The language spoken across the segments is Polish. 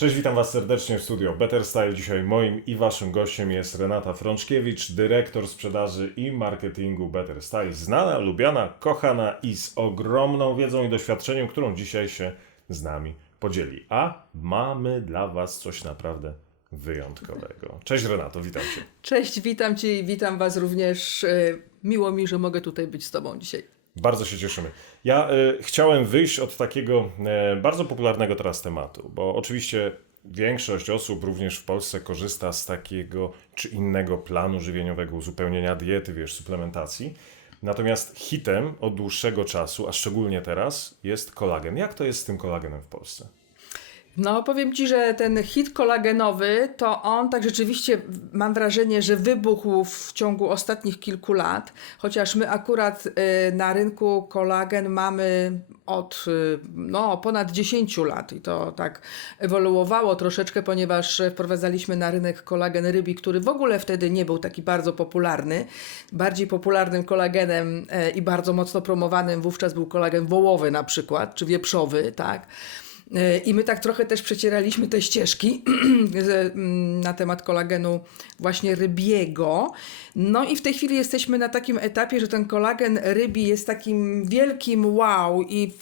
Cześć, witam Was serdecznie w studio Better Style. Dzisiaj moim i Waszym gościem jest Renata Frączkiewicz, dyrektor sprzedaży i marketingu Better Style. Znana, lubiana, kochana i z ogromną wiedzą i doświadczeniem, którą dzisiaj się z nami podzieli. A mamy dla Was coś naprawdę wyjątkowego. Cześć Renato, witam Cię. Cześć, witam Cię i witam Was również. Miło mi, że mogę tutaj być z Tobą dzisiaj. Bardzo się cieszymy. Ja chciałem wyjść od takiego bardzo popularnego teraz tematu, bo oczywiście większość osób również w Polsce korzysta z takiego czy innego planu żywieniowego, uzupełnienia diety, suplementacji. Natomiast hitem od dłuższego czasu, a szczególnie teraz, jest kolagen. Jak to jest z tym kolagenem w Polsce? No, powiem Ci, że ten hit kolagenowy, to on tak rzeczywiście, mam wrażenie, że wybuchł w ciągu ostatnich kilku lat, chociaż my akurat na rynku kolagen mamy od ponad 10 lat i to tak ewoluowało troszeczkę, ponieważ wprowadzaliśmy na rynek kolagen rybi, który w ogóle wtedy nie był taki bardzo popularny. Bardziej popularnym kolagenem i bardzo mocno promowanym wówczas był kolagen wołowy na przykład, czy wieprzowy, tak. I my tak trochę też przecieraliśmy te ścieżki na temat kolagenu właśnie rybiego. No i w tej chwili jesteśmy na takim etapie, że ten kolagen rybi jest takim wielkim wow i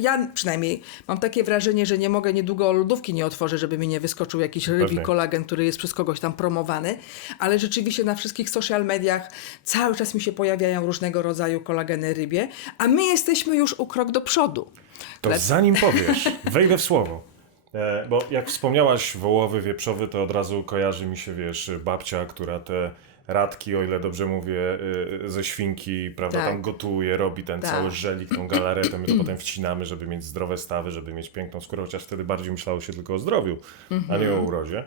ja przynajmniej mam takie wrażenie, że nie mogę niedługo lodówki nie otworzę, żeby mi nie wyskoczył jakiś rybi kolagen, który jest przez kogoś tam promowany, ale rzeczywiście na wszystkich social mediach cały czas mi się pojawiają różnego rodzaju kolageny rybie, a my jesteśmy już o krok do przodu. To zanim powiesz, wejdę w słowo. Bo jak wspomniałaś wołowy, wieprzowy, to od razu kojarzy mi się, babcia, która te radki, o ile dobrze mówię, ze świnki, prawda, Tak. tam gotuje, robi ten Tak. cały żelik, tą galaretę, my to potem wcinamy, żeby mieć zdrowe stawy, żeby mieć piękną skórę, chociaż wtedy bardziej myślało się tylko o zdrowiu, a nie o urodzie.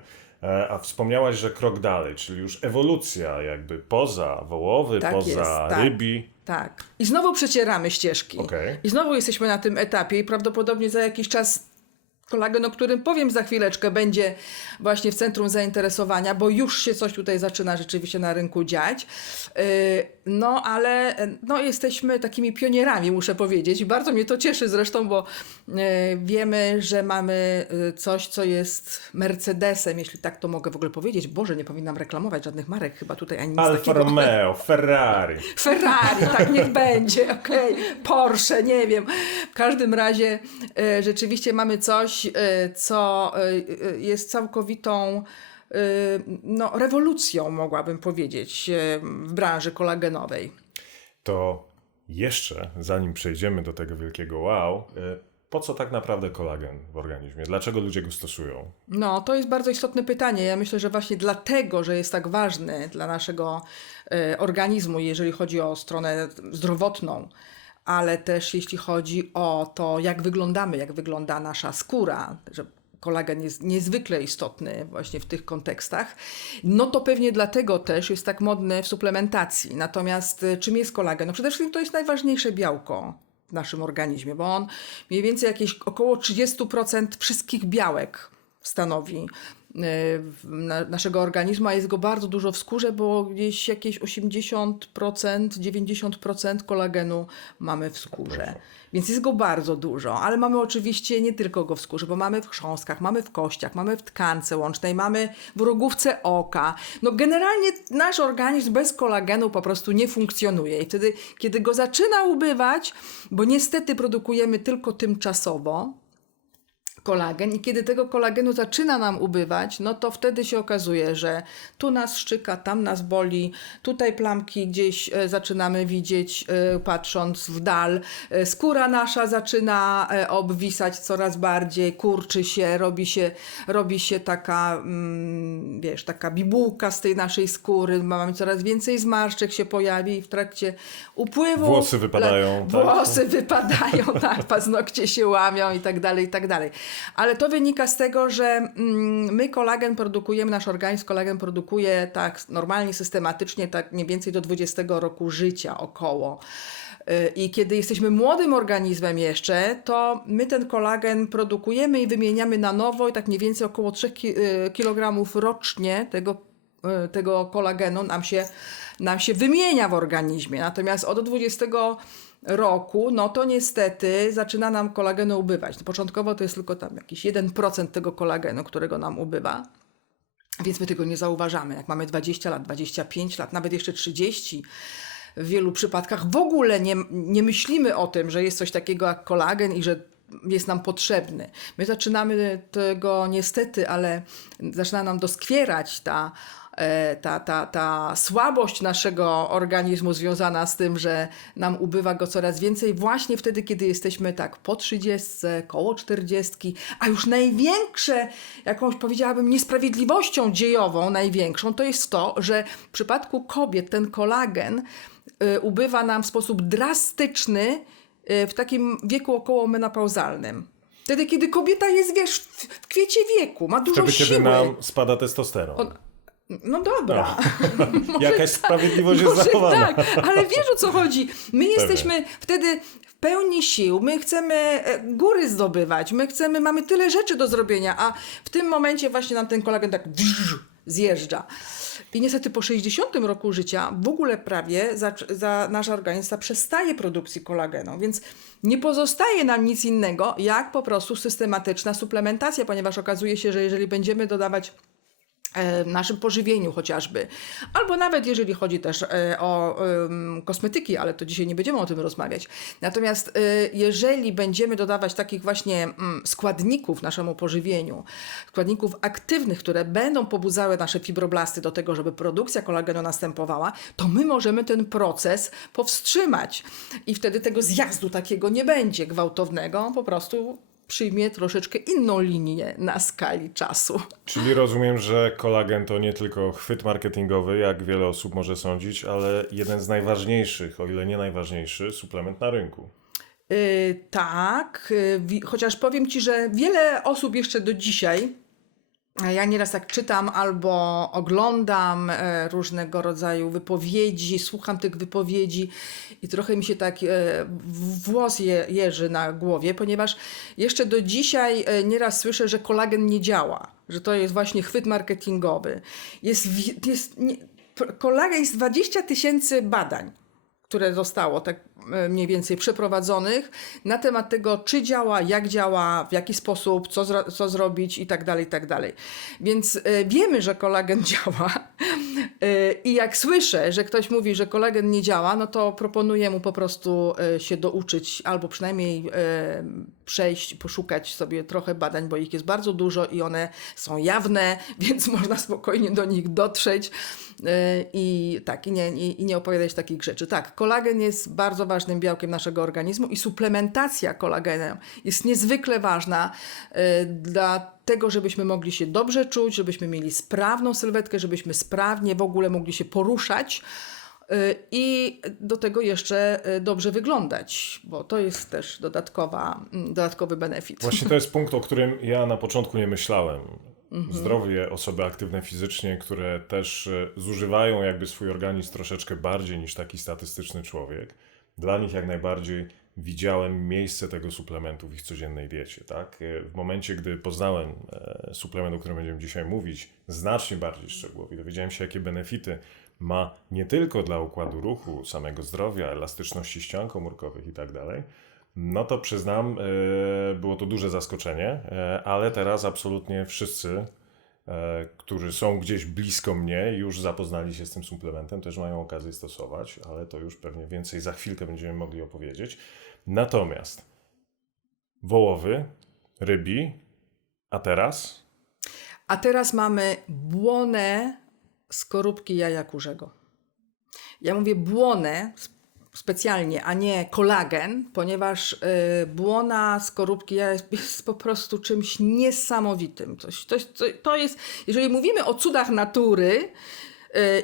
A wspomniałaś, że krok dalej, czyli już ewolucja jakby poza wołowy, Tak poza jest, tak. rybi. Tak. I znowu przecieramy ścieżki. Okej. I znowu jesteśmy na tym etapie i prawdopodobnie za jakiś czas kolagen, o którym powiem za chwileczkę, będzie właśnie w centrum zainteresowania, bo już się coś tutaj zaczyna rzeczywiście na rynku dziać. Ale jesteśmy takimi pionierami, muszę powiedzieć. I bardzo mnie to cieszy zresztą, bo wiemy, że mamy coś, co jest Mercedesem, jeśli tak to mogę w ogóle powiedzieć. Boże, nie powinnam reklamować żadnych marek chyba tutaj, ani nic Alfa takiego. Romeo, Ferrari. Ferrari, tak niech będzie, okej. Porsche, nie wiem. W każdym razie rzeczywiście mamy coś, co jest całkowitą rewolucją, mogłabym powiedzieć, w branży kolagenowej. To jeszcze, zanim przejdziemy do tego wielkiego wow, po co tak naprawdę kolagen w organizmie? Dlaczego ludzie go stosują? No, to jest bardzo istotne pytanie. Ja myślę, że właśnie dlatego, że jest tak ważny dla naszego organizmu, jeżeli chodzi o stronę zdrowotną, ale też jeśli chodzi o to, jak wyglądamy, jak wygląda nasza skóra, że kolagen jest niezwykle istotny właśnie w tych kontekstach, no to pewnie dlatego też jest tak modny w suplementacji. Natomiast czym jest kolagen? No przede wszystkim to jest najważniejsze białko w naszym organizmie, bo on mniej więcej jakieś około 30% wszystkich białek stanowi naszego organizmu, a jest go bardzo dużo w skórze, bo gdzieś jakieś 80%, 90% kolagenu mamy w skórze. Więc jest go bardzo dużo, ale mamy oczywiście nie tylko go w skórze, bo mamy w chrząstkach, mamy w kościach, mamy w tkance łącznej, mamy w rogówce oka. No generalnie nasz organizm bez kolagenu po prostu nie funkcjonuje i wtedy, kiedy go zaczyna ubywać, bo niestety produkujemy tylko tymczasowo kolagen i kiedy tego kolagenu zaczyna nam ubywać, no to wtedy się okazuje, że tu nas szczyka, tam nas boli, tutaj plamki gdzieś zaczynamy widzieć patrząc w dal, skóra nasza zaczyna obwisać coraz bardziej, kurczy się, robi się taka, taka bibułka z tej naszej skóry, mamy coraz więcej zmarszczek się pojawi i w trakcie upływu... Włosy wypadają. Włosy wypadają, tak, paznokcie się łamią i tak dalej, i tak dalej. Ale to wynika z tego, że my kolagen produkujemy, nasz organizm kolagen produkuje tak normalnie, systematycznie, tak mniej więcej do 20 roku życia około. I kiedy jesteśmy młodym organizmem jeszcze, to my ten kolagen produkujemy i wymieniamy na nowo i tak mniej więcej około 3 kg rocznie tego tego kolagenu nam się wymienia w organizmie. Natomiast od 20 roku, no to niestety zaczyna nam kolagenu ubywać. Początkowo to jest tylko tam jakiś 1% tego kolagenu, którego nam ubywa. Więc my tego nie zauważamy. Jak mamy 20 lat, 25 lat, nawet jeszcze 30, w wielu przypadkach w ogóle nie myślimy o tym, że jest coś takiego jak kolagen i że jest nam potrzebny. My zaczynamy tego niestety, ale zaczyna nam doskwierać ta słabość naszego organizmu związana z tym, że nam ubywa go coraz więcej właśnie wtedy, kiedy jesteśmy tak po 30, koło 40, a już największe, jakąś powiedziałabym niesprawiedliwością dziejową, największą, to jest to, że w przypadku kobiet ten kolagen ubywa nam w sposób drastyczny w takim wieku okołomenopauzalnym. Wtedy, kiedy kobieta jest, wiesz, w kwiecie wieku, ma dużo Wtedy, siły. kiedy nam spada testosteron. No dobra. Jakaś sprawiedliwość jest może zachowana. tak, ale wiesz, o co chodzi. My jesteśmy wtedy w pełni sił, my chcemy góry zdobywać, mamy tyle rzeczy do zrobienia, a w tym momencie właśnie nam ten kolagen tak zjeżdża. I niestety po 60 roku życia w ogóle prawie nasz organizm zaprzestaje produkcji kolagenu, więc nie pozostaje nam nic innego, jak po prostu systematyczna suplementacja, ponieważ okazuje się, że jeżeli będziemy dodawać w naszym pożywieniu chociażby, albo nawet jeżeli chodzi też o kosmetyki, ale to dzisiaj nie będziemy o tym rozmawiać. Natomiast jeżeli będziemy dodawać takich właśnie składników naszemu pożywieniu, składników aktywnych, które będą pobudzały nasze fibroblasty do tego, żeby produkcja kolagenu następowała, to my możemy ten proces powstrzymać i wtedy tego zjazdu takiego nie będzie gwałtownego, po prostu przyjmie troszeczkę inną linię na skali czasu. Czyli rozumiem, że kolagen to nie tylko chwyt marketingowy, jak wiele osób może sądzić, ale jeden z najważniejszych, o ile nie najważniejszy, suplement na rynku. Tak, chociaż powiem Ci, że wiele osób jeszcze do dzisiaj, ja nieraz tak czytam albo oglądam różnego rodzaju wypowiedzi, słucham tych wypowiedzi i trochę mi się tak włos jeży na głowie, ponieważ jeszcze do dzisiaj nieraz słyszę, że kolagen nie działa, że to jest właśnie chwyt marketingowy. Kolagen jest 20 000 badań, które zostało tak mniej więcej przeprowadzonych na temat tego, czy działa, jak działa, w jaki sposób, co zrobić i tak dalej, i tak dalej. Więc wiemy, że kolagen działa i jak słyszę, że ktoś mówi, że kolagen nie działa, no to proponuję mu po prostu się douczyć albo przynajmniej przejść, poszukać sobie trochę badań, bo ich jest bardzo dużo i one są jawne, więc można spokojnie do nich dotrzeć i nie opowiadać takich rzeczy. Tak, kolagen jest bardzo ważnym białkiem naszego organizmu i suplementacja kolagenem jest niezwykle ważna dla tego, żebyśmy mogli się dobrze czuć, żebyśmy mieli sprawną sylwetkę, żebyśmy sprawnie w ogóle mogli się poruszać i do tego jeszcze dobrze wyglądać, bo to jest też dodatkowy benefit. Właśnie to jest punkt, o którym ja na początku nie myślałem. Zdrowie, osoby aktywne fizycznie, które też zużywają jakby swój organizm troszeczkę bardziej niż taki statystyczny człowiek. Dla nich jak najbardziej widziałem miejsce tego suplementu w ich codziennej diecie. Tak? W momencie, gdy poznałem suplement, o którym będziemy dzisiaj mówić, znacznie bardziej szczegółowo, dowiedziałem się, jakie benefity ma nie tylko dla układu ruchu, samego zdrowia, elastyczności ścian komórkowych i tak dalej, no to przyznam, było to duże zaskoczenie, ale teraz absolutnie wszyscy, którzy są gdzieś blisko mnie, już zapoznali się z tym suplementem, też mają okazję stosować, ale to już pewnie więcej za chwilkę będziemy mogli opowiedzieć. Natomiast wołowy, rybi, a teraz? A teraz mamy błonę skorupki jaja kurzego. Ja mówię błonę specjalnie, a nie kolagen, ponieważ błona skorupki jaja jest po prostu czymś niesamowitym. To jest, jeżeli mówimy o cudach natury,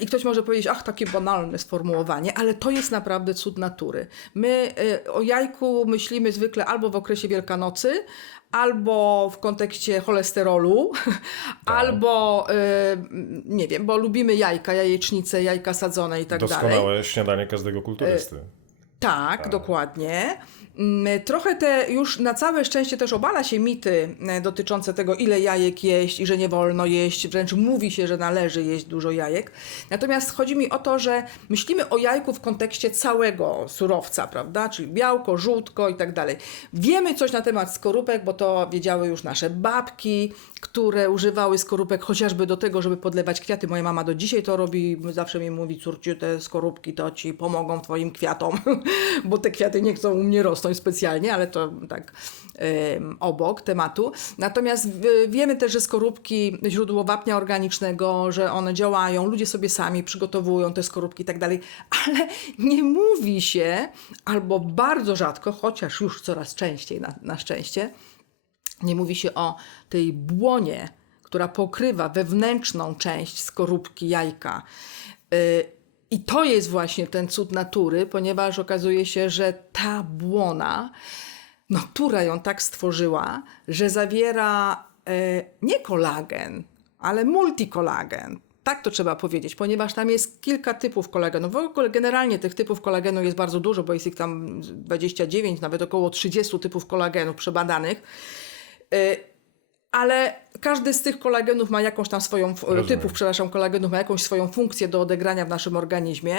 i ktoś może powiedzieć, ach, takie banalne sformułowanie, ale to jest naprawdę cud natury. My o jajku myślimy zwykle albo w okresie Wielkanocy, albo w kontekście cholesterolu, albo nie wiem, bo lubimy jajka, jajecznice, jajka sadzone i tak dalej. Doskonałe śniadanie każdego kulturysty. Tak, dokładnie. Trochę już na całe szczęście też obala się mity dotyczące tego, ile jajek jeść i że nie wolno jeść, wręcz mówi się, że należy jeść dużo jajek. Natomiast chodzi mi o to, że myślimy o jajku w kontekście całego surowca, prawda? Czyli białko, żółtko i tak dalej. Wiemy coś na temat skorupek, bo to wiedziały już nasze babki, które używały skorupek chociażby do tego, żeby podlewać kwiaty. Moja mama do dzisiaj to robi, zawsze mi mówi: córciu, te skorupki to ci pomogą twoim kwiatom, bo te kwiaty nie chcą u mnie rosnąć specjalnie, ale to tak obok tematu. Natomiast wiemy też, że skorupki, źródło wapnia organicznego, że one działają, ludzie sobie sami przygotowują te skorupki i tak dalej, ale nie mówi się, albo bardzo rzadko, chociaż już coraz częściej na szczęście, nie mówi się o tej błonie, która pokrywa wewnętrzną część skorupki jajka. I to jest właśnie ten cud natury, ponieważ okazuje się, że ta błona, natura ją tak stworzyła, że zawiera nie kolagen, ale multikolagen. Tak to trzeba powiedzieć, ponieważ tam jest kilka typów kolagenu. W ogóle generalnie tych typów kolagenu jest bardzo dużo, bo jest ich tam 29, nawet około 30 typów kolagenu przebadanych. Ale każdy z tych kolagenów ma jakąś tam swoją, kolagenów ma jakąś swoją funkcję do odegrania w naszym organizmie.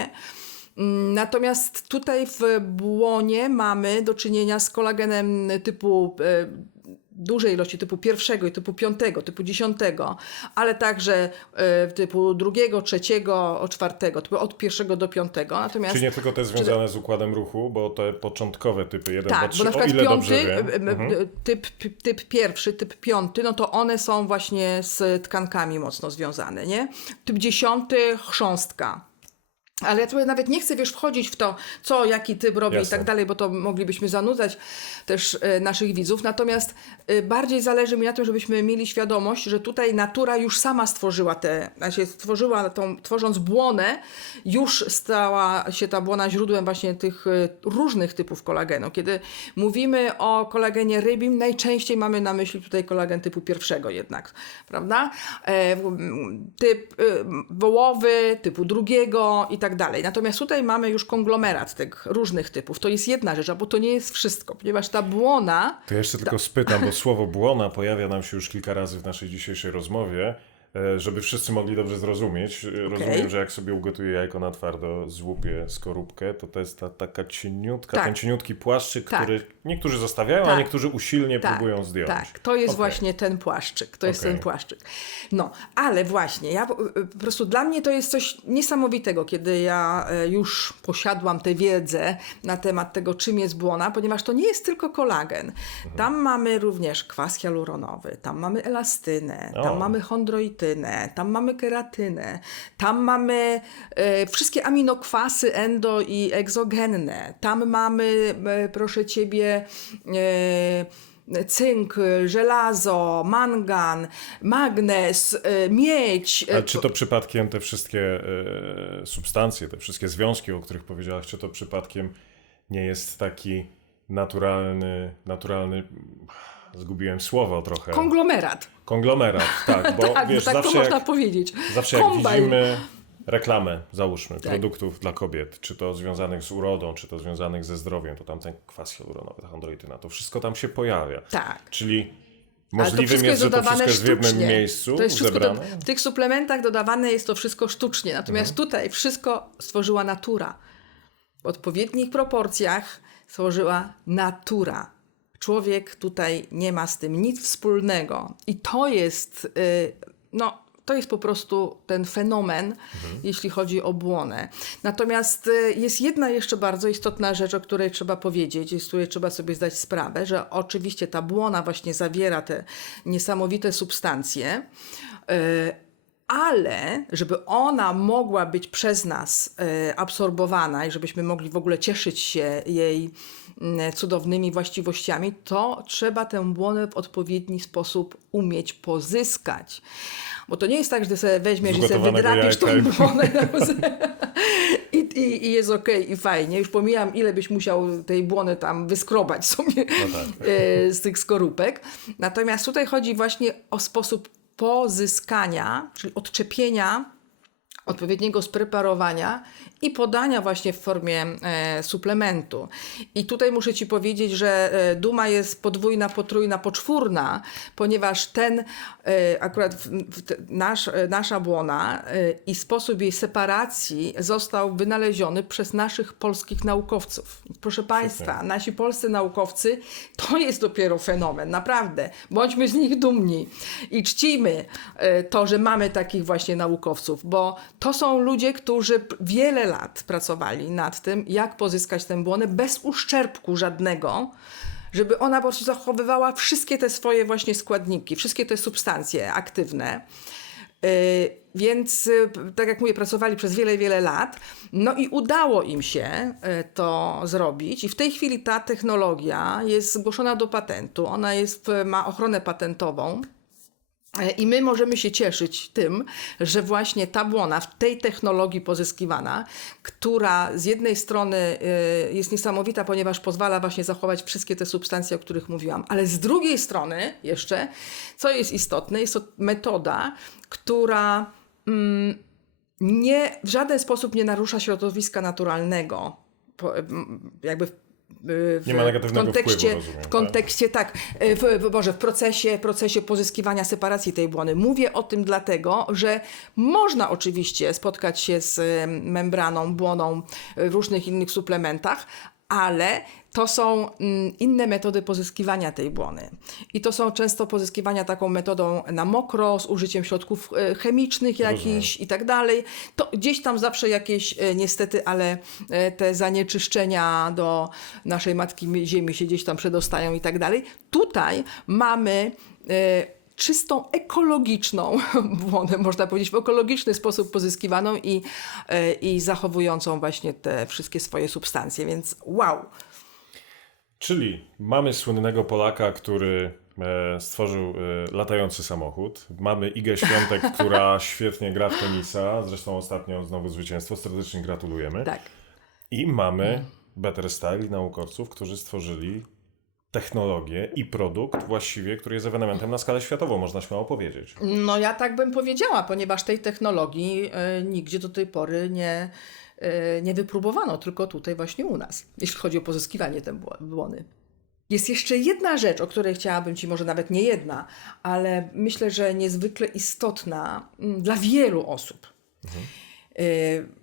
Natomiast tutaj w błonie mamy do czynienia z kolagenem typu dużej ilości, typu 1 i typu 5, typu 10, ale także typu 2, 3, 4, typu od 1 do 5. Natomiast, czyli nie tylko te związane z układem ruchu, bo te początkowe typy 1, tak, 2, 3, bo na przykład o ile dobrze wiem. typ 1, typ 5, no to one są właśnie z tkankami mocno związane, nie? Typ 10, chrząstka. Ale ja tutaj nawet nie chcę, wchodzić w to, co, jaki typ robi i tak dalej, bo to moglibyśmy zanudzać też naszych widzów. Natomiast bardziej zależy mi na tym, żebyśmy mieli świadomość, że tutaj natura już sama stworzyła tworząc błonę, już stała się ta błona źródłem właśnie tych różnych typów kolagenu. Kiedy mówimy o kolagenie rybim, najczęściej mamy na myśli tutaj kolagen typu 1 jednak, prawda? Typ wołowy, typu 2 i tak dalej. Natomiast tutaj mamy już konglomerat tych różnych typów. To jest jedna rzecz, bo to nie jest wszystko, ponieważ ta błona... To jeszcze tylko spytam, bo słowo błona pojawia nam się już kilka razy w naszej dzisiejszej rozmowie, żeby wszyscy mogli dobrze zrozumieć. Okay. Rozumiem, że jak sobie ugotuję jajko na twardo, złupię skorupkę, to jest ta taka cieniutka, ten cieniutki płaszczyk, który niektórzy zostawiają, a niektórzy usilnie próbują zdjąć. Tak, to jest właśnie ten płaszczyk. To jest ten płaszczyk. No, ale właśnie, ja po prostu dla mnie to jest coś niesamowitego, kiedy ja już posiadłam tę wiedzę na temat tego, czym jest błona, ponieważ to nie jest tylko kolagen. Tam mamy również kwas hialuronowy, tam mamy elastynę, tam mamy chondroitynę, tam mamy keratynę, tam mamy wszystkie aminokwasy endo i egzogenne, tam mamy, proszę ciebie, cynk, żelazo, mangan, magnez, miedź. A czy to przypadkiem te wszystkie substancje, te wszystkie związki, o których powiedziałaś, czy to przypadkiem nie jest taki naturalny, zgubiłem słowo trochę. Konglomerat, tak, bo tak, wiesz, tak zawsze to można powiedzieć. Zawsze jak widzimy reklamę, załóżmy, produktów dla kobiet, czy to związanych z urodą, czy to związanych ze zdrowiem, to tam ten kwas hialuronowy, ta chondroityna, to wszystko tam się pojawia. Tak. Czyli możliwym jest, że to wszystko jest w jednym miejscu zebrane? W tych suplementach dodawane jest to wszystko sztucznie, natomiast tutaj wszystko stworzyła natura. W odpowiednich proporcjach stworzyła natura. Człowiek tutaj nie ma z tym nic wspólnego. I to jest, to jest po prostu ten fenomen, jeśli chodzi o błonę. Natomiast jest jedna jeszcze bardzo istotna rzecz, o której trzeba powiedzieć, z której trzeba sobie zdać sprawę, że oczywiście ta błona właśnie zawiera te niesamowite substancje, ale żeby ona mogła być przez nas absorbowana i żebyśmy mogli w ogóle cieszyć się jej cudownymi właściwościami, to trzeba tę błonę w odpowiedni sposób umieć pozyskać. Bo to nie jest tak, że sobie weźmiesz i sobie wydrapiesz tą błonę i jest okej, i fajnie. Już pomijam, ile byś musiał tej błony tam wyskrobać sobie z tych skorupek. Natomiast tutaj chodzi właśnie o sposób pozyskania, czyli odczepienia odpowiedniego spreparowania i podania właśnie w formie suplementu. I tutaj muszę Ci powiedzieć, że duma jest podwójna, potrójna, poczwórna, ponieważ akurat nasza błona i sposób jej separacji został wynaleziony przez naszych polskich naukowców. Proszę Państwa, nasi polscy naukowcy to jest dopiero fenomen, naprawdę. Bądźmy z nich dumni i czcijmy to, że mamy takich właśnie naukowców, bo to są ludzie, którzy wiele lat pracowali nad tym, jak pozyskać tę błonę bez uszczerbku żadnego, żeby ona po prostu zachowywała wszystkie te swoje właśnie składniki, wszystkie te substancje aktywne. Więc, tak jak mówię, pracowali przez wiele, wiele lat. No i udało im się to zrobić. I w tej chwili ta technologia jest zgłoszona do patentu. Ona ma ochronę patentową. I my możemy się cieszyć tym, że właśnie ta błona w tej technologii pozyskiwana, która z jednej strony jest niesamowita, ponieważ pozwala właśnie zachować wszystkie te substancje, o których mówiłam, ale z drugiej strony jeszcze, co jest istotne, jest to metoda, która w żaden sposób nie narusza środowiska naturalnego. Jakby nie ma negatywnego kontekście, wpływu, rozumiem, w kontekście, tak, w procesie pozyskiwania separacji tej błony. Mówię o tym dlatego, że można oczywiście spotkać się z membraną, błoną w różnych innych suplementach, ale to są inne metody pozyskiwania tej błony. I to są często pozyskiwania taką metodą na mokro, z użyciem środków chemicznych jakichś i tak dalej. To gdzieś tam zawsze jakieś, niestety, ale te zanieczyszczenia do naszej matki ziemi się gdzieś tam przedostają i tak dalej. Tutaj mamy czystą, ekologiczną błonę, można powiedzieć, w ekologiczny sposób pozyskiwaną i zachowującą właśnie te wszystkie swoje substancje, więc wow. Czyli mamy słynnego Polaka, który stworzył latający samochód. Mamy Igę Świątek, która świetnie gra w tenisa. Zresztą ostatnio znowu zwycięstwo. Serdecznie gratulujemy. Tak. I mamy Better Style i naukowców, którzy stworzyli technologię i produkt właściwie, który jest ewenementem na skalę światową, można śmiało powiedzieć. No ja tak bym powiedziała, ponieważ tej technologii nigdzie do tej pory nie wypróbowano, tylko tutaj właśnie u nas, jeśli chodzi o pozyskiwanie tej błony. Jest jeszcze jedna rzecz, o której chciałabym Ci, może nawet nie jedna, ale myślę, że niezwykle istotna dla wielu osób,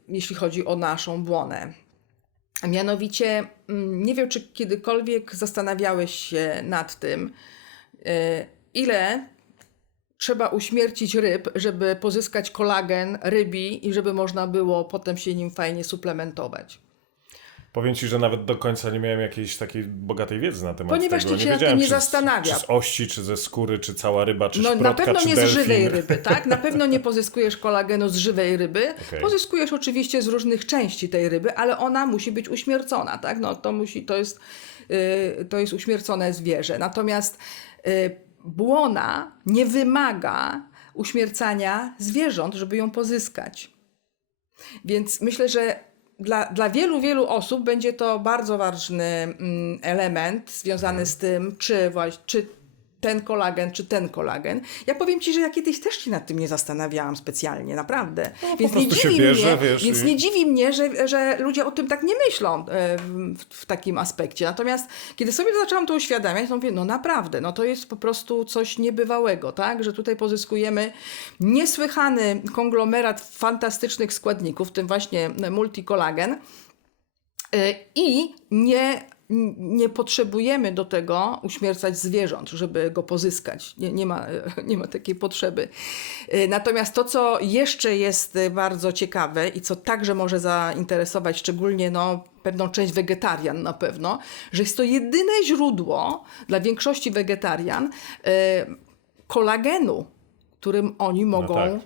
jeśli chodzi o naszą błonę. Mianowicie, nie wiem, czy kiedykolwiek zastanawiałeś się nad tym, ile trzeba uśmiercić ryb, żeby pozyskać kolagen rybi i żeby można było potem się nim fajnie suplementować. Powiem Ci, że nawet do końca nie miałem jakiejś takiej bogatej wiedzy na temat Ponieważ tego. Ty się nad tym nie zastanawiasz. Czy z ości, czy ze skóry, czy cała ryba, czy szprotka, na pewno czy nie delfin. z żywej ryby, tak? Na pewno nie pozyskujesz kolagenu z żywej ryby. Okay. Pozyskujesz oczywiście z różnych części tej ryby, ale ona musi być uśmiercona, tak? No to jest uśmiercone zwierzę. Natomiast błona nie wymaga uśmiercania zwierząt, żeby ją pozyskać. Więc myślę, że dla wielu, wielu osób będzie to bardzo ważny element związany z tym, czy ten kolagen, czy ten kolagen. Ja powiem Ci, że ja kiedyś też się nad tym nie zastanawiałam specjalnie, naprawdę. No, więc nie dziwi bierze, mnie, więc nie dziwi mnie, że ludzie o tym tak nie myślą w takim aspekcie. Natomiast kiedy sobie zaczęłam to uświadamiać, to mówię, no naprawdę, no to jest po prostu coś niebywałego, tak? Że tutaj pozyskujemy niesłychany konglomerat fantastycznych składników, w tym właśnie multikolagen i nie potrzebujemy do tego uśmiercać zwierząt, żeby go pozyskać. Nie ma takiej potrzeby. Natomiast to, co jeszcze jest bardzo ciekawe i co także może zainteresować szczególnie pewną część wegetarian na pewno, że jest to jedyne źródło dla większości wegetarian kolagenu, którym oni mogą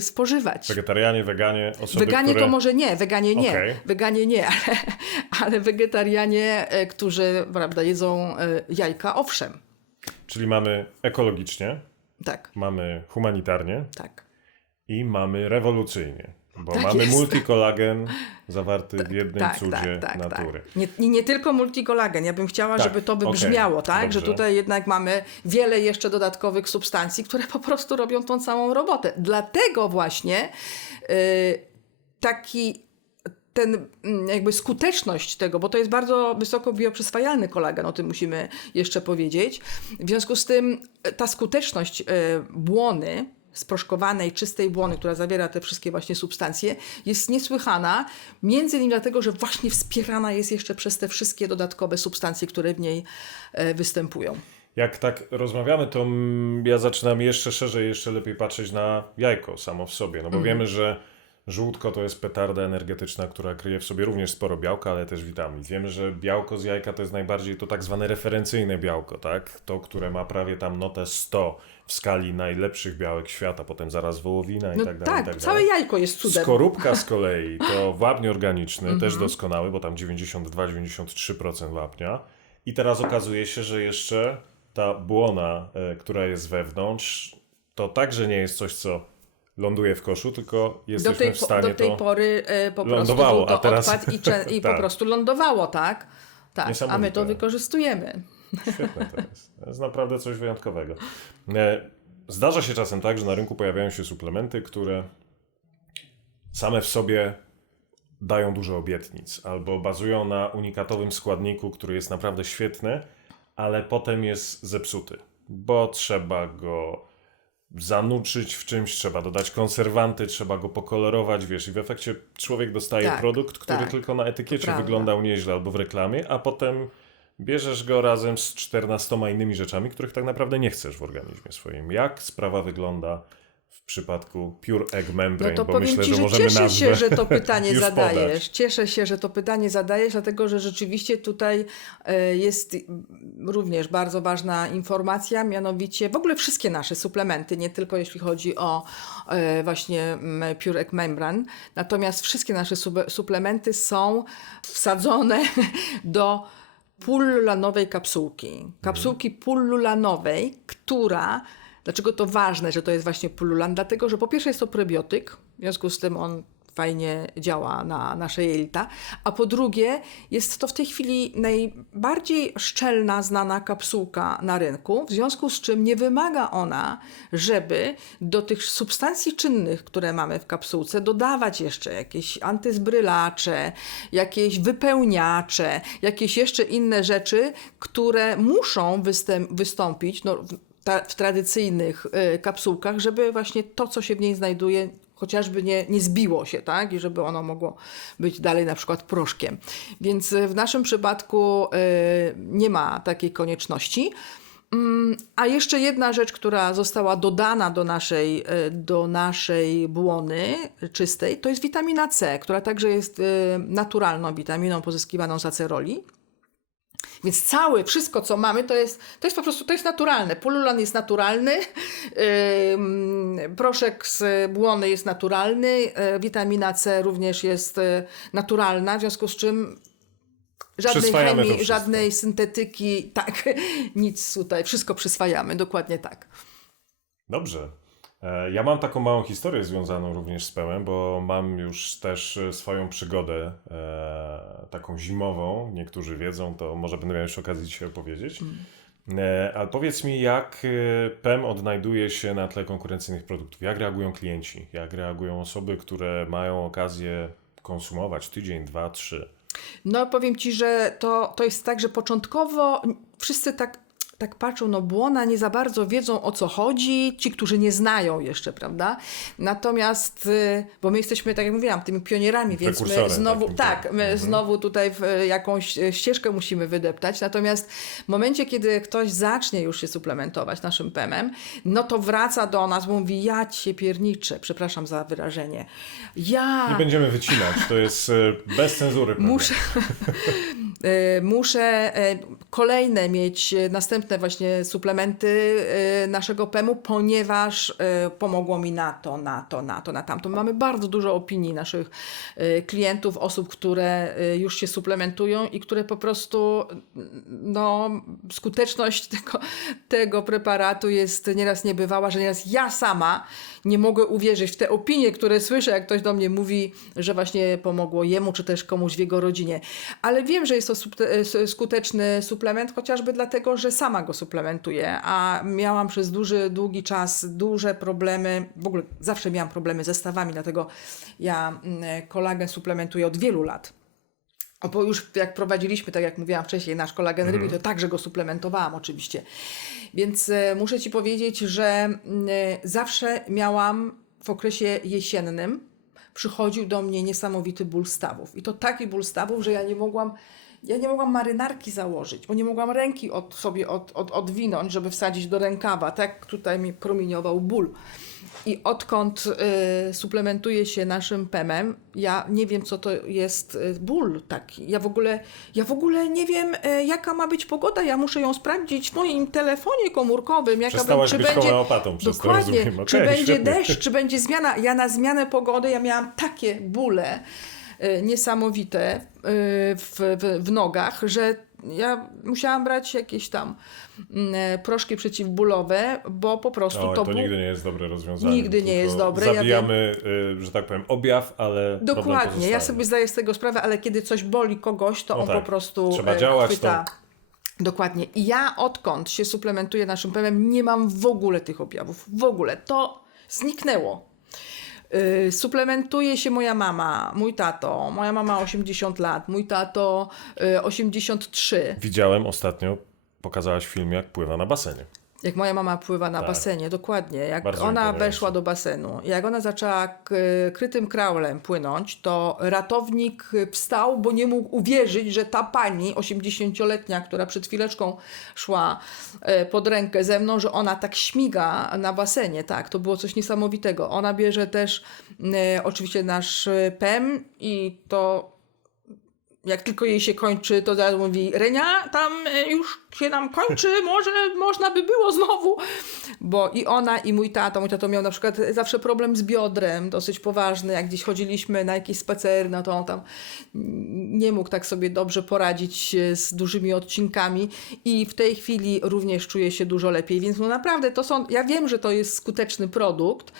spożywać. Wegetarianie, weganie, osoby, Weganie które... to może nie, weganie nie, Okay. weganie nie, ale wegetarianie, którzy, prawda, jedzą jajka, owszem. Czyli mamy ekologicznie, Tak, mamy humanitarnie tak. i mamy rewolucyjnie. Bo Tak mamy jest. multikolagen zawarty w jednym cudzie natury. Tak. Nie tylko multikolagen. Ja bym chciała, Tak, żeby to okej, wybrzmiało, tak? Że dobrze. tutaj jednak mamy wiele jeszcze dodatkowych substancji, które po prostu robią tą całą robotę. Dlatego właśnie jakby skuteczność tego, bo to jest bardzo wysoko bioprzyswajalny kolagen, o tym musimy jeszcze powiedzieć. W związku z tym ta skuteczność błony, sproszkowanej, czystej błony, która zawiera te wszystkie właśnie substancje, jest niesłychana, między innymi dlatego, że właśnie wspierana jest jeszcze przez te wszystkie dodatkowe substancje, które w niej występują. Jak tak rozmawiamy, to ja zaczynam jeszcze szerzej, jeszcze lepiej patrzeć na jajko samo w sobie, no bo wiemy, że żółtko to jest petarda energetyczna, która kryje w sobie również sporo białka, ale też witamin. Wiemy, że białko z jajka to jest najbardziej to tak zwane referencyjne białko, tak? To, które ma prawie tam notę 100 w skali najlepszych białek świata, potem zaraz wołowina i No tak dalej. tak, całe jajko jest cudem. Skorupka z kolei to wapń organiczny, też doskonały, bo tam 92-93% wapnia. I teraz okazuje się, że jeszcze ta błona, która jest wewnątrz, to także nie jest coś, co ląduje w koszu, tylko jesteśmy w stanie do tej to... pory po lądowało, prostu a teraz- odpadł i po Tak. prostu lądowało, tak? Tak, a my Niesamowite. to wykorzystujemy. Świetne to jest. To jest naprawdę coś wyjątkowego. Zdarza się czasem tak, że na rynku pojawiają się suplementy, które same w sobie dają dużo obietnic albo bazują na unikatowym składniku, który jest naprawdę świetny, ale potem jest zepsuty, bo trzeba go zanuczyć w czymś, trzeba dodać konserwanty, trzeba go pokolorować, wiesz, i w efekcie człowiek dostaje Tak, produkt, który tak. tylko na etykiecie prawda. wyglądał nieźle albo w reklamie, a potem bierzesz go razem z 14 innymi rzeczami, których tak naprawdę nie chcesz w organizmie swoim. Jak sprawa wygląda w przypadku Pure Egg Membrane? No to bo powiem myślę, Ci, że że możemy cieszę się, nazwę że to pytanie już zadajesz. podać. Cieszę się, że to pytanie zadajesz, dlatego że rzeczywiście tutaj jest również bardzo ważna informacja, mianowicie w ogóle wszystkie nasze suplementy, nie tylko jeśli chodzi o właśnie Pure Egg Membrane, natomiast wszystkie nasze suplementy są wsadzone do pullulanowej kapsułki pullulanowej, która... Dlaczego to ważne, że to jest właśnie pullulan? Dlatego, że po pierwsze jest to prebiotyk, w związku z tym on fajnie działa na nasze jelita, a po drugie jest to w tej chwili najbardziej szczelna, znana kapsułka na rynku, w związku z czym nie wymaga ona, żeby do tych substancji czynnych, które mamy w kapsułce, dodawać jeszcze jakieś antyzbrylacze, jakieś wypełniacze, jakieś jeszcze inne rzeczy, które muszą wystąpić w tradycyjnych kapsułkach, żeby właśnie to, co się w niej znajduje, chociażby nie zbiło się, tak? I żeby ono mogło być dalej na przykład proszkiem. Więc w naszym przypadku nie ma takiej konieczności. A jeszcze jedna rzecz, która została dodana do naszej błony czystej, to jest witamina C, która także jest naturalną witaminą pozyskiwaną z aceroli. Więc wszystko co mamy to jest po prostu, to jest naturalne. Pullulan jest naturalny, proszek z błony jest naturalny, witamina C również jest naturalna, w związku z czym żadnej Przyswajamy to chemii, wszystko. żadnej syntetyki, tak, nic tutaj, wszystko przyswajamy, dokładnie tak. Dobrze. Ja mam taką małą historię związaną również z PEM-em, bo mam już też swoją przygodę taką zimową. Niektórzy wiedzą, to może będę miał jeszcze okazję dzisiaj opowiedzieć. Ale powiedz mi, jak PEM odnajduje się na tle konkurencyjnych produktów? Jak reagują klienci? Jak reagują osoby, które mają okazję konsumować tydzień, 2, 3? No powiem Ci, że to jest tak, że początkowo wszyscy tak patrzą, no błona, nie za bardzo wiedzą, o co chodzi, ci, którzy nie znają jeszcze, prawda? Natomiast, bo my jesteśmy, tak jak mówiłam, tymi pionierami, więc my znowu, znowu tutaj jakąś ścieżkę musimy wydeptać. Natomiast w momencie, kiedy ktoś zacznie już się suplementować naszym PEM-em, no to wraca do nas, mówi, ja cię pierniczę, przepraszam za wyrażenie. Nie będziemy wycinać, to jest bez cenzury. Muszę kolejne mieć następne świetne właśnie suplementy naszego PEM-u, ponieważ pomogło mi na tamto. Mamy bardzo dużo opinii naszych klientów, osób, które już się suplementują i które po prostu no, skuteczność tego preparatu jest nieraz niebywała, że nieraz ja sama nie mogę uwierzyć w te opinie, które słyszę, jak ktoś do mnie mówi, że właśnie pomogło jemu, czy też komuś w jego rodzinie. Ale wiem, że jest to skuteczny suplement, chociażby dlatego, że sama go suplementuję, a miałam przez długi czas duże problemy, w ogóle zawsze miałam problemy ze stawami, dlatego ja kolagen suplementuję od wielu lat. Bo już jak prowadziliśmy, tak jak mówiłam wcześniej, nasz kolagen rybi, to także go suplementowałam oczywiście. Więc muszę Ci powiedzieć, że zawsze miałam w okresie jesiennym, przychodził do mnie niesamowity ból stawów. I to taki ból stawów, że ja nie mogłam marynarki założyć, bo nie mogłam ręki sobie odwinąć, żeby wsadzić do rękawa. Tak tutaj mi promieniował ból. I odkąd suplementuję się naszym PEM-em, ja nie wiem, co to jest ból taki. Ja w ogóle nie wiem, jaka ma być pogoda. Ja muszę ją sprawdzić w moim telefonie komórkowym. Przestałaś być homeopatą przez to, dokładnie, rozumiem. czy Okej, będzie świetnie. deszcz, czy będzie zmiana. Ja na zmianę pogody, ja miałam takie bóle niesamowite w nogach, że ja musiałam brać jakieś tam proszki przeciwbólowe, bo po prostu Oj, to to nigdy nie jest dobre rozwiązanie. Nigdy nie Tylko jest dobre. Zabijamy, że tak powiem, objaw, ale problem Dokładnie, pozostaje. ja sobie zdaję z tego sprawę, ale kiedy coś boli kogoś, to No on tak, po prostu trzeba działać, chwyta. Dokładnie. I ja odkąd się suplementuję naszym PEM-em, nie mam w ogóle tych objawów. W ogóle. To zniknęło. Suplementuje się moja mama, mój tato. Moja mama 80 lat, mój tato 83. Widziałem ostatnio, pokazałaś film, jak pływa na basenie. Jak moja mama pływa na Tak. basenie, dokładnie. Jak Bardzo ona imponujące. weszła do basenu, jak ona zaczęła krytym kraulem płynąć, to ratownik wstał, bo nie mógł uwierzyć, że ta pani 80-letnia, która przed chwileczką szła pod rękę ze mną, że ona tak śmiga na basenie. Tak, to było coś niesamowitego. Ona bierze też oczywiście nasz PEM i to jak tylko jej się kończy, to zaraz mówi: Renia, tam już się nam kończy, może można by było znowu. Bo i ona, i mój tato miał na przykład zawsze problem z biodrem, dosyć poważny. Jak gdzieś chodziliśmy na jakieś spacery, no to on tam nie mógł tak sobie dobrze poradzić z dużymi odcinkami i w tej chwili również czuje się dużo lepiej. Więc no naprawdę ja wiem, że to jest skuteczny produkt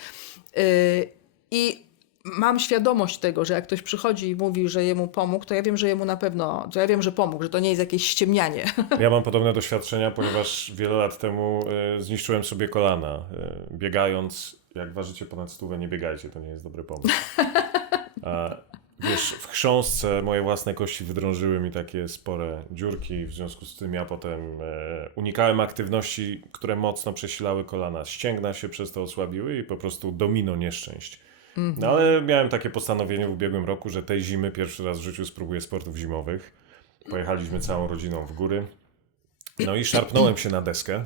i mam świadomość tego, że jak ktoś przychodzi i mówi, że jemu pomógł, to ja wiem, że jemu na pewno, to ja wiem, że pomógł, że to nie jest jakieś ściemnianie. Ja mam podobne doświadczenia, ponieważ wiele lat temu zniszczyłem sobie kolana. Biegając, jak ważycie ponad 100, nie biegajcie, to nie jest dobry pomysł. A, wiesz, w chrząstce moje własne kości wydrążyły mi takie spore dziurki, w związku z tym ja potem unikałem aktywności, które mocno przesilały kolana. Ścięgna się przez to osłabiły i po prostu domino nieszczęść. No ale miałem takie postanowienie w ubiegłym roku, że tej zimy pierwszy raz w życiu spróbuję sportów zimowych. Pojechaliśmy całą rodziną w góry. No i szarpnąłem się na deskę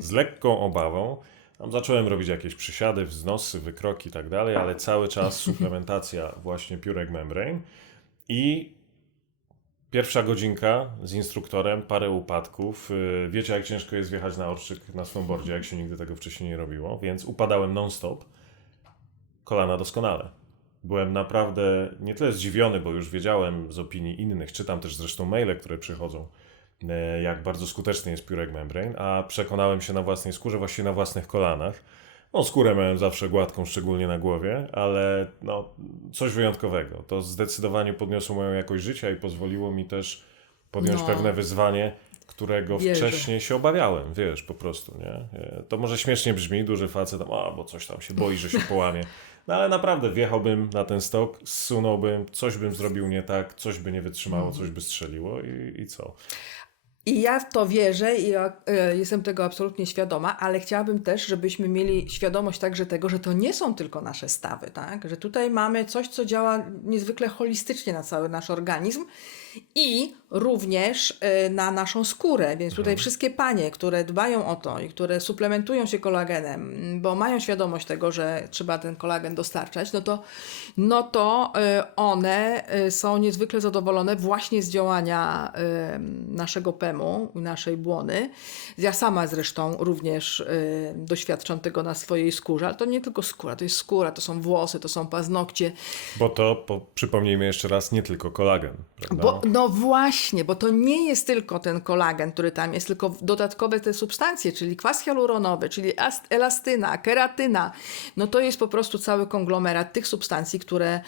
z lekką obawą. Tam zacząłem robić jakieś przysiady, wznosy, wykroki i tak dalej, ale cały czas suplementacja właśnie Pureg Membrane. I pierwsza godzinka z instruktorem, parę upadków. Wiecie, jak ciężko jest wjechać na orszczyk na snowboardzie, jak się nigdy tego wcześniej nie robiło, więc upadałem non-stop. Kolana doskonale. Byłem naprawdę nie tyle zdziwiony, bo już wiedziałem z opinii innych, czytam też zresztą maile, które przychodzą, jak bardzo skuteczny jest Pureg Membrane, a przekonałem się na własnej skórze, właściwie na własnych kolanach. No, skórę miałem zawsze gładką, szczególnie na głowie, ale no, coś wyjątkowego. To zdecydowanie podniosło moją jakość życia i pozwoliło mi też podjąć pewne wyzwanie, którego Wierzę. wcześniej się obawiałem, wiesz, po prostu, nie? To może śmiesznie brzmi, duży facet, bo coś tam się boi, że się połamie. No ale naprawdę wjechałbym na ten stok, zsunąłbym, coś bym zrobił nie tak, coś by nie wytrzymało, coś by strzeliło i co? I ja w to wierzę i ja jestem tego absolutnie świadoma, ale chciałabym też, żebyśmy mieli świadomość także tego, że to nie są tylko nasze stawy, tak? Że tutaj mamy coś, co działa niezwykle holistycznie na cały nasz organizm i również na naszą skórę, więc tutaj wszystkie panie, które dbają o to i które suplementują się kolagenem, bo mają świadomość tego, że trzeba ten kolagen dostarczać, no to one są niezwykle zadowolone właśnie z działania naszego PEM-u. problemu u naszej błony. Ja sama zresztą również doświadczam tego na swojej skórze, ale to nie tylko skóra, to jest skóra, to są włosy, to są paznokcie. Bo to, przypomnijmy jeszcze raz, nie tylko kolagen, prawda? No właśnie, bo to nie jest tylko ten kolagen, który tam jest, tylko dodatkowe te substancje, czyli kwas hialuronowy, czyli elastyna, keratyna. No to jest po prostu cały konglomerat tych substancji, które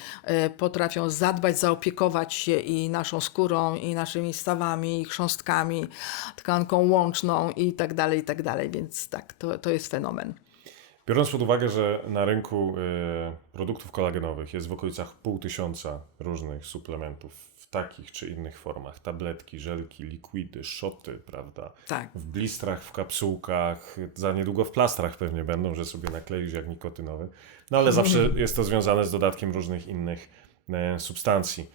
potrafią zadbać, zaopiekować się i naszą skórą, i naszymi stawami, i chrząstkami, tkanką łączną i tak dalej, więc tak, to jest fenomen. Biorąc pod uwagę, że na rynku produktów kolagenowych jest w okolicach 500 różnych suplementów w takich czy innych formach, tabletki, żelki, likwidy, szoty, prawda? Tak. W blistrach, w kapsułkach, za niedługo w plastrach pewnie będą, że sobie nakleisz jak nikotynowy. No ale zawsze jest to związane z dodatkiem różnych innych substancji.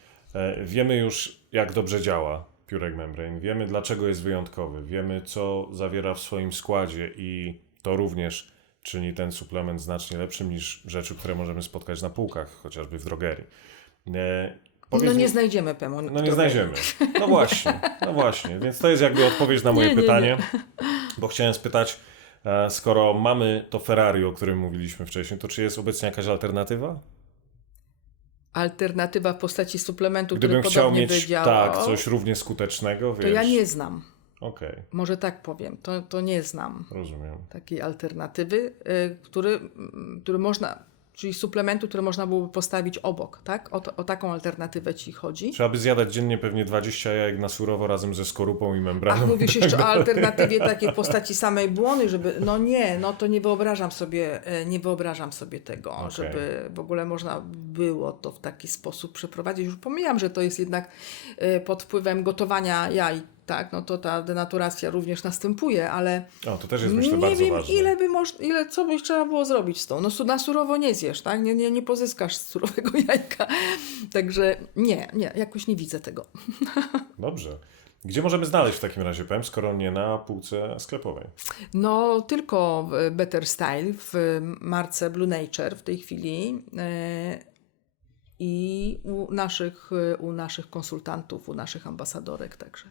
Wiemy już, jak dobrze działa Pureg Membrane, wiemy, dlaczego jest wyjątkowy, wiemy, co zawiera w swoim składzie i to również czyni ten suplement znacznie lepszym niż rzeczy, które możemy spotkać na półkach, chociażby w drogerii. No nie znajdziemy PEM-u. No nie znajdziemy. No właśnie. Więc to jest jakby odpowiedź na moje pytanie. Bo chciałem spytać, skoro mamy to Ferrari, o którym mówiliśmy wcześniej, to czy jest obecnie jakaś alternatywa? Alternatywa w postaci suplementu, Gdybym który chciał podobnie mieć by działał, coś równie skutecznego, to wiesz. ja nie znam. Okej, Może tak powiem, to nie znam rozumiem. takiej alternatywy, który można, czyli suplementu, który można byłoby postawić obok, tak? O taką alternatywę ci chodzi. Trzeba by zjadać dziennie pewnie 20 jajek na surowo razem ze skorupą i membraną. Ach, mówisz jeszcze o alternatywie takiej w postaci samej błony, żeby, to nie wyobrażam sobie tego, Okej. żeby w ogóle można było to w taki sposób przeprowadzić. Już pomijam, że to jest jednak pod wpływem gotowania jaj, tak, no to ta denaturacja również następuje, ale O, to też jest myślę nie bardzo wiem, ważne. co by trzeba było zrobić z tą. No na surowo nie zjesz, tak? Nie pozyskasz surowego jajka. Także nie, jakoś nie widzę tego. Dobrze. Gdzie możemy znaleźć w takim razie PEM, skoro nie na półce sklepowej? No tylko w Better Style, w marce Blue Nature w tej chwili i u naszych konsultantów, u naszych ambasadorek także.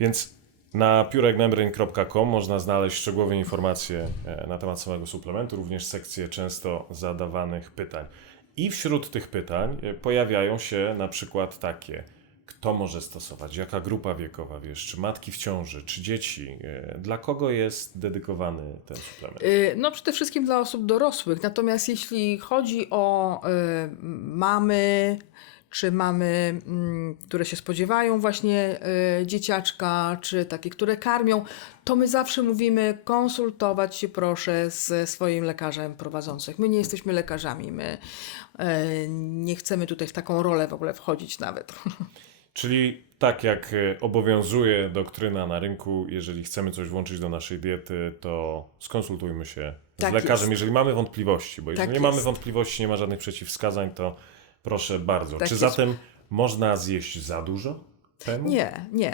Więc na puregmembrane.com można znaleźć szczegółowe informacje na temat samego suplementu, również sekcję często zadawanych pytań. I wśród tych pytań pojawiają się na przykład takie: kto może stosować, jaka grupa wiekowa, wiesz, czy matki w ciąży, czy dzieci, dla kogo jest dedykowany ten suplement? No przede wszystkim dla osób dorosłych, natomiast jeśli chodzi o mamy, czy mamy, które się spodziewają właśnie dzieciaczka, czy takie, które karmią, to my zawsze mówimy konsultować się proszę ze swoim lekarzem prowadzącym. My nie jesteśmy lekarzami, my nie chcemy tutaj w taką rolę w ogóle wchodzić nawet. Czyli tak jak obowiązuje doktryna na rynku, jeżeli chcemy coś włączyć do naszej diety, to skonsultujmy się z Tak lekarzem, jest. jeżeli mamy wątpliwości, bo jeżeli Tak nie mamy jest. wątpliwości, nie ma żadnych przeciwwskazań, to proszę bardzo. Tak Czy jest. zatem można zjeść za dużo temu?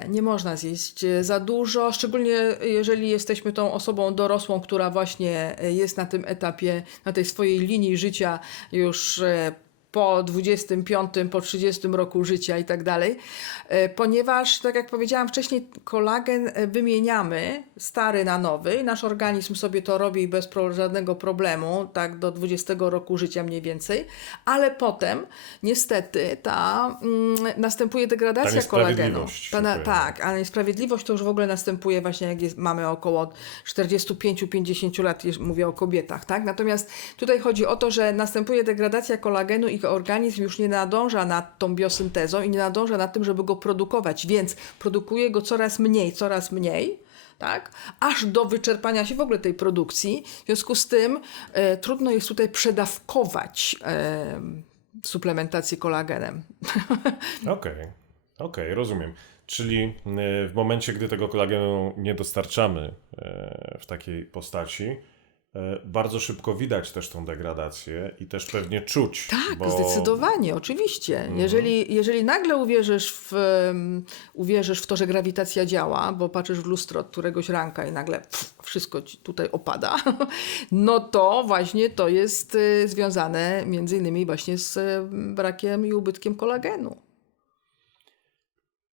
Nie można zjeść za dużo, szczególnie jeżeli jesteśmy tą osobą dorosłą, która właśnie jest na tym etapie, na tej swojej linii życia już po 25, po 30 roku życia i tak dalej, ponieważ, tak jak powiedziałam wcześniej, kolagen wymieniamy stary na nowy i nasz organizm sobie to robi bez żadnego problemu, tak do 20 roku życia mniej więcej, ale potem niestety następuje degradacja Ta kolagenu. niesprawiedliwość się pojawia. Tak, ale niesprawiedliwość to już w ogóle następuje właśnie jak mamy około 45-50 lat, mówię o kobietach, tak? Natomiast tutaj chodzi o to, że następuje degradacja kolagenu i organizm już nie nadąża nad tą biosyntezą i nie nadąża nad tym, żeby go produkować, więc produkuje go coraz mniej, tak? Aż do wyczerpania się w ogóle tej produkcji. W związku z tym trudno jest tutaj przedawkować suplementację kolagenem. Okej, rozumiem. Czyli w momencie, gdy tego kolagenu nie dostarczamy w takiej postaci, bardzo szybko widać też tą degradację i też pewnie czuć. Tak, zdecydowanie, oczywiście. Jeżeli nagle uwierzysz w to, że grawitacja działa, bo patrzysz w lustro od któregoś ranka i nagle wszystko ci tutaj opada, no to właśnie to jest związane między innymi właśnie z brakiem i ubytkiem kolagenu.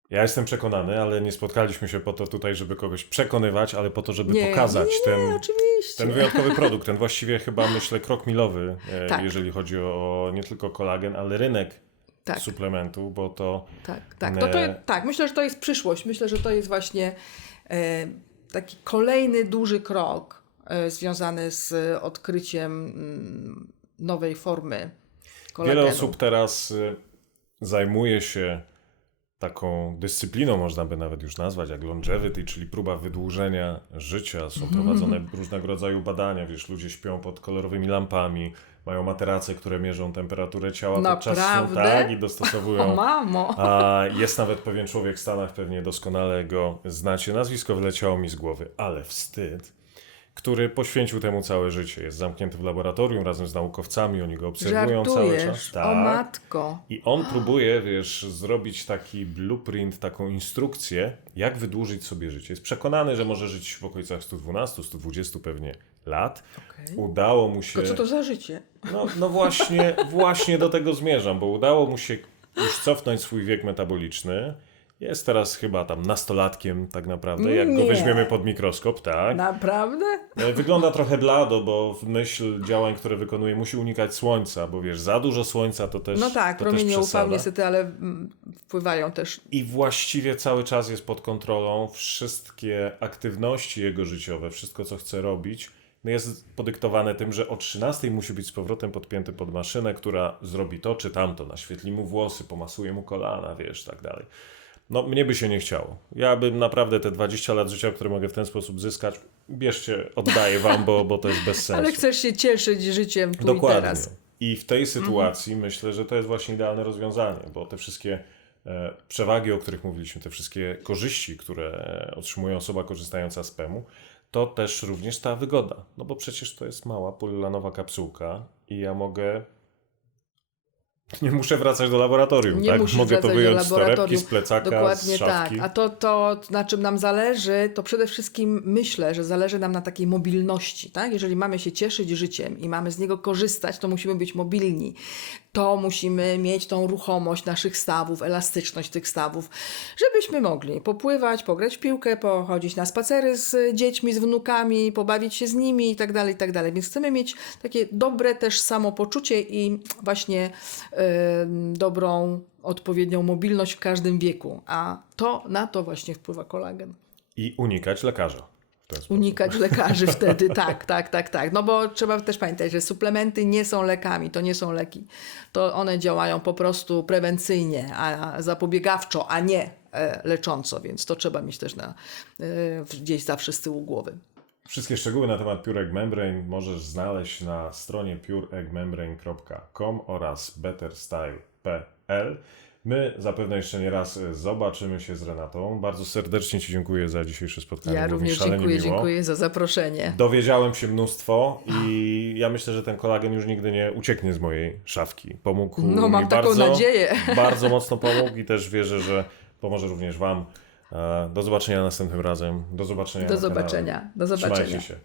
Ja jestem przekonany, ale nie spotkaliśmy się po to tutaj, żeby kogoś przekonywać, ale po to, żeby Nie, pokazać nie, ten oczywiście. wyjątkowy produkt, ten właściwie chyba myślę krok milowy, Tak. jeżeli chodzi o nie tylko kolagen, ale rynek Tak. suplementu, bo to Tak. Tak, myślę, że to jest przyszłość. Myślę, że to jest właśnie taki kolejny duży krok związany z odkryciem nowej formy kolagenu. wiele osób teraz zajmuje się taką dyscypliną, można by nawet już nazwać, jak longevity, czyli próba wydłużenia życia. Są prowadzone różnego rodzaju badania, wiesz, ludzie śpią pod kolorowymi lampami, mają materace, które mierzą temperaturę ciała podczas snu, Naprawdę? tak, i O dostosowują. mamo! A jest nawet pewien człowiek w Stanach, pewnie doskonale go znacie, nazwisko wyleciało mi z głowy, ale wstyd, który poświęcił temu całe życie. Jest zamknięty w laboratorium razem z naukowcami, oni go obserwują cały czas. Żartujesz? Tak. O matko! I on próbuje, wiesz, zrobić taki blueprint, taką instrukcję, jak wydłużyć sobie życie. Jest przekonany, że może żyć w okolicach 112, 120 pewnie lat. Okej. Udało mu się... To co to za życie? No właśnie do tego zmierzam, bo udało mu się już cofnąć swój wiek metaboliczny. Jest teraz chyba tam nastolatkiem tak naprawdę, jak go Nie. weźmiemy pod mikroskop, tak. Naprawdę? Wygląda trochę blado, bo w myśl działań, które wykonuje, musi unikać słońca, bo wiesz, za dużo słońca to też No tak, to promienie też UV przesada. niestety, ale wpływają też. I właściwie cały czas jest pod kontrolą. Wszystkie aktywności jego życiowe, wszystko co chce robić, no jest podyktowane tym, że o 13 musi być z powrotem podpięty pod maszynę, która zrobi to czy tamto, naświetli mu włosy, pomasuje mu kolana, wiesz, tak dalej. No, mnie by się nie chciało. Ja bym naprawdę te 20 lat życia, które mogę w ten sposób zyskać, bierzcie, oddaję wam, bo to jest bez sensu. Ale chcesz się cieszyć życiem tu i Dokładnie. teraz. I w tej sytuacji myślę, że to jest właśnie idealne rozwiązanie, bo te wszystkie przewagi, o których mówiliśmy, te wszystkie korzyści, które otrzymuje osoba korzystająca z PEM-u, to też również ta wygoda. No bo przecież to jest mała polilanowa kapsułka i ja mogę... Nie muszę wracać do laboratorium, Nie tak? musisz Mogę to wracać do wyjąć z torebki, laboratorium. z plecaka, Dokładnie z szafki. tak. A to, na czym nam zależy, to przede wszystkim myślę, że zależy nam na takiej mobilności. Tak? Jeżeli mamy się cieszyć życiem i mamy z niego korzystać, to musimy być mobilni. To musimy mieć tą ruchomość naszych stawów, elastyczność tych stawów, żebyśmy mogli popływać, pograć w piłkę, pochodzić na spacery z dziećmi, z wnukami, pobawić się z nimi i tak dalej, i tak dalej. Więc chcemy mieć takie dobre też samopoczucie i właśnie dobrą, odpowiednią mobilność w każdym wieku. A na to właśnie wpływa kolagen. I unikać lekarza. W ten sposób. Unikać lekarzy wtedy, tak. No bo trzeba też pamiętać, że suplementy nie są lekami, to nie są leki. To one działają po prostu prewencyjnie, a zapobiegawczo, a nie lecząco, więc to trzeba mieć też gdzieś zawsze z tyłu głowy. Wszystkie szczegóły na temat Pure Egg Membrane możesz znaleźć na stronie pureeggmembrane.com oraz betterstyle.pl. My zapewne jeszcze nie raz zobaczymy się z Renatą. Bardzo serdecznie Ci dziękuję za dzisiejsze spotkanie. Ja Było mi również szalenie miło. dziękuję za zaproszenie. Dowiedziałem się mnóstwo i ja myślę, że ten kolagen już nigdy nie ucieknie z mojej szafki. Pomógł No, mi mam taką nadzieję. Bardzo mocno pomógł i też wierzę, że pomoże również Wam. Do zobaczenia następnym razem. Do zobaczenia. Do na kanale. zobaczenia. Do zobaczenia. Trzymajcie się.